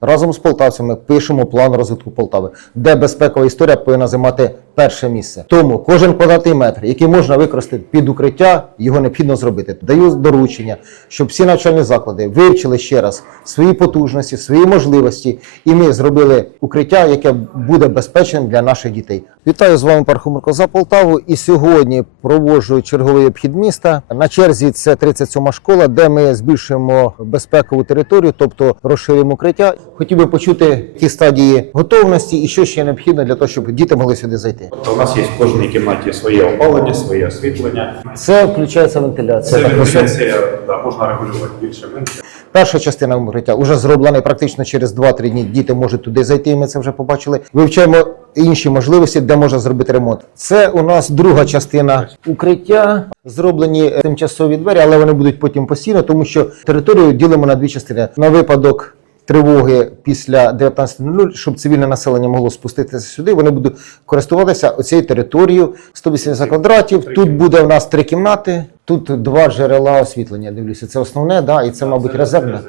Разом з полтавцями пишемо план розвитку Полтави, де безпекова історія повинна займати перше місце. Тому кожен квадратний метр, який можна використати під укриття, його необхідно зробити. Даю доручення, щоб всі навчальні заклади вивчили ще раз свої потужності, свої можливості, і ми зробили укриття, яке буде безпечним для наших дітей. Вітаю з вами Пархомирко за Полтаву. І сьогодні проводжу черговий обхід міста. На черзі це 37-ма школа, де ми збільшуємо безпекову територію, тобто розширюємо укриття. Хотів би почути ті стадії готовності і що ще необхідно для того, щоб діти могли сюди зайти. Тобто у нас є в кожній кімнаті своє опалення, своє освітлення. Це включається вентиляція. Це так, вентиляція, да, можна регулювати більше менше. Перша частина укриття вже зроблена і практично через 2-3 дні діти можуть туди зайти. і Ми це вже побачили. Вивчаємо інші можливості, де можна зробити ремонт. Це у нас друга частина укриття. Зроблені е, тимчасові двері, але вони будуть потім постійно, тому що територію ділимо на дві частини. На випадок тривоги після 19.00, щоб цивільне населення могло спуститися сюди. Вони будуть користуватися оцією територією 180 квадратів. Тут буде у нас три кімнати. Тут два джерела освітлення. Дивлюся, це основне, да, і це, мабуть, резервне.